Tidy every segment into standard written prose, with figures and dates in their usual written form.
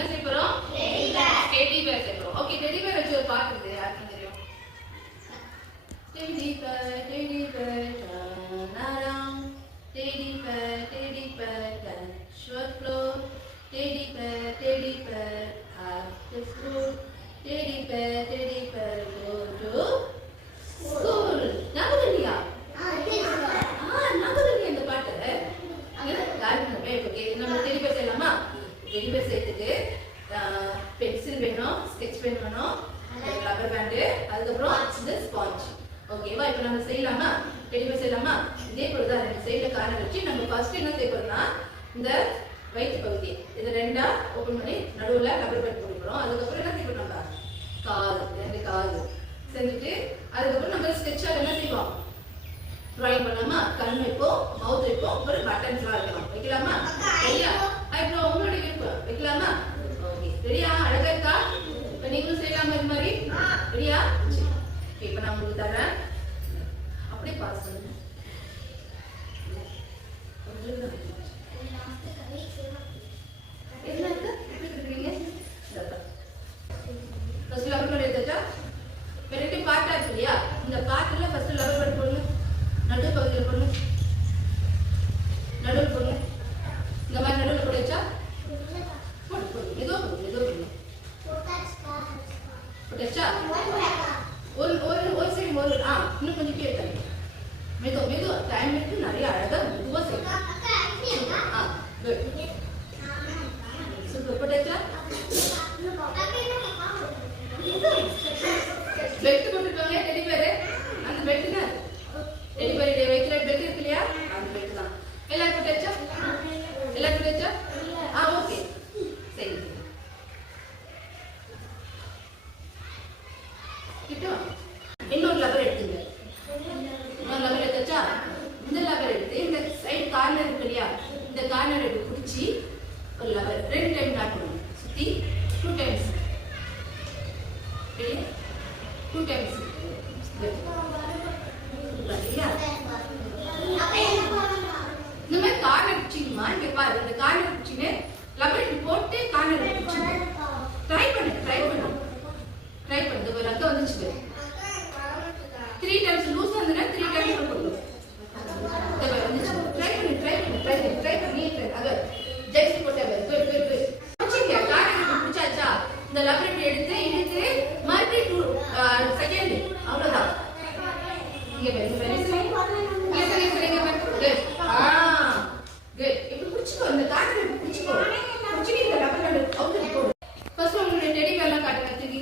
என்ன செய்ய போறோம்? டெடி பேர் செய்ய போறோம். ஓகே, டெடி பேர் வச்சு ஒரு பாட்டு இருக்கு. யாருக்கு தெரியும்? Teddy bear turn around. Teddy bear touch your floor. Teddy bear have the food. Teddy bear go to school. ஞாபகம் இல்லையா? ஞாபகம் இல்லையா இந்த பாட்டு? நம்ம டெடி பேர் செய்யலாமா? டெடி பேர் செய்யறதுக்கு பென்சில் வேணும், ஸ்கெட்ச் பென் வேணும், ரப்பர் பேண்டு, அதுக்கப்புறம் இந்த ஸ்பாஞ்ச். ஓகேவா? இப்போ நம்ம செய்யலாமா? டெடி பேர் செய்யலாமா? இதே போலதான் ரெண்டு சைடுல கார்னர் வச்சு நம்ம ஃபர்ஸ்ட் என்ன செய்ய போறோம்னா, இந்த வயிற்று பகுதி இதை ரெண்டா ஓபன் பண்ணி நடுவுல ரப்பர் பேண்ட் போட போறோம். அதுக்கப்புறம் என்ன செய்ய போறோம்? நம்ம காது, ரெண்டு காது செஞ்சுட்டு அதுக்கப்புறம் நம்ம ஸ்கெட்சால என்ன செய்வோம்? டிராயிங் பண்ணலாமா? கண் வைப்போம், மவுத் வைப்போம், ஒரு பட்டன்ஸ்லாம் வைக்கலாம். வைக்கலாமா? சரியா? அப்புறம் உங்களோட விருப்பம் வைக்கலாமா? ஓகே, ரெடியா? அழகா இருக்கா? இப்போ நீங்களும் செய்யலாமா இது மாதிரி? ரெடியா? இப்போ நான் உங்களுக்கு தரேன், அப்படியே பாஸ் பண்ணுங்க. இந்த பாட்டுல ஃபர்ஸ்ட் லவர் பட் போடணும், நடு பகுதியில் போடணும், நடுவில் போடணும். இந்த மாதிரி நடுவில் போடுச்சா ஏதோ போட்டாச்சா? ஒரு சைடு ஒரு இன்னும் கொஞ்சம் கீழே தள்ளி மெதுவா டைம் எடுத்து நிறைய அழகா மெதுவா செய்யணும். சூப்பர். போட்டாச்சா? பெல்ட் போட்டுருக்காங்க டெடி பேர். அந்த பெல்ட் தான் டெடி பேர் வைக்கிற பெல்ட் இருக்கு இல்லையா? அந்த பெல்ட் தான். எல்லாரும் போட்டாச்சா? எல்லாரும் போட்டாச்சா? ஓகே, சரி. இன்னொரு லப்பர் எடுத்துங்க. இன்னொரு லப்பர் எடுத்தாச்சா? இந்த லப்பர் எடுத்து இந்த சைடு கார்னர் இருக்கு இல்லையா? இந்த கார்னர் எடுத்து பிடிச்சி ஒரு லப்பர் 2 டைம் காட்டணும். சுத்தி 2 டைம்ஸ். ரெடி? 2 டைம்ஸ். இந்த மாதிரி கார்னர் பிடிச்சிங்கம்மா. இங்க பாரு, இந்த கார்னர் பிடிச்சின்னு லப்பர் போட்டு கார்னர் பிடிச்சி ட்ரை பண்ணு. ஒரு அக்கா வந்துச்சு 3 டைம்ஸ் லூஸ் வந்தனா 3 டைம்ஸ் போடுங்க. இந்த வந்துச்சு. ட்ரை பண்ணி அத ஜெக்ஸ் போட்டா குட். பிடிச்சிங்க. கார்னர் பிடிச்சாச்சா? இந்த லப்பர் எடுத்து இழுத்து மறுபடியும் செகண்ட் அவ்வளவுதான். இங்க இப்படி பிடிச்சிக்கோ. இந்த கார்னர் பிடிச்சிக்கோ. பிடிச்சிட்டு இந்த லப்பர் அவுட் போடு. ஃபர்ஸ்ட் உங்களுடைய டெடி பேர்லாம் காட்டுங்க தூக்கி.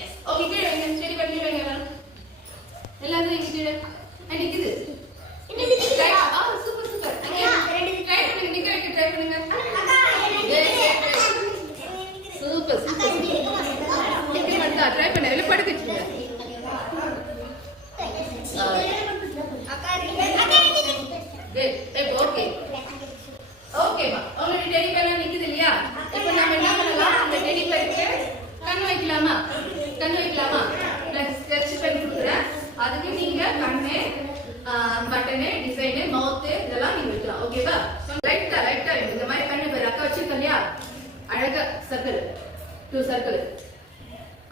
எஸ். ஓகே, கீழே வைங்க. டெடி பேர் கீழே வைங்க. எல்லாரும் இங்க கீழே அடிக்குது. சூப்பர். ட்ரை பண்ணுங்க. நிக்க வைக்க ட்ரை பண்ணுங்க. சூப்பர். இப்படி பண்ணா ட்ரை பண்ண. இல்ல படுக்க வச்சுங்க. ஓகேமா, உங்களுடைய டெடி பேர்லாம் நிக்குது இல்லையா? இப்போ நாம என்ன பண்ணலாம்? அந்த டெடி பேருக்கு கண் வைக்கலாமா? நான் ஸ்கெட்ச் பண்ணி கொடுக்குறேன். அதுக்கு நீங்க கண்ணு, பட்டனு, டிசைனு, மவுத்து இதெல்லாம் நீங்க வைக்கலாம். ஓகேவா? லைட்டா இந்த மாதிரி கண்ணு பேர் அக்கா வச்சிருக்கோம் இல்லையா? அழகா சர்க்கிள் 2 சர்க்கிள்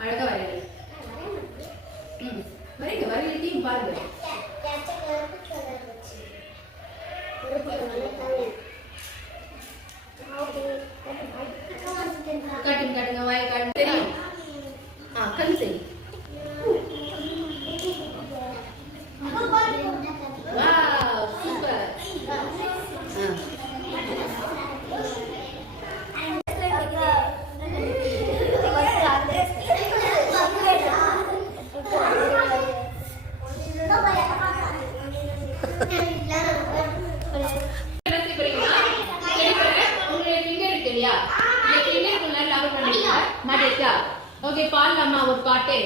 அழகா வரையணும். வரையிலையும் பாருங்க. காட்டுங்க. வாய் காட்டுங்க. தெரியும்? கண் செய்யும். சூப்பர். ஓகே, பாடலாமா ஒரு பாட்டு?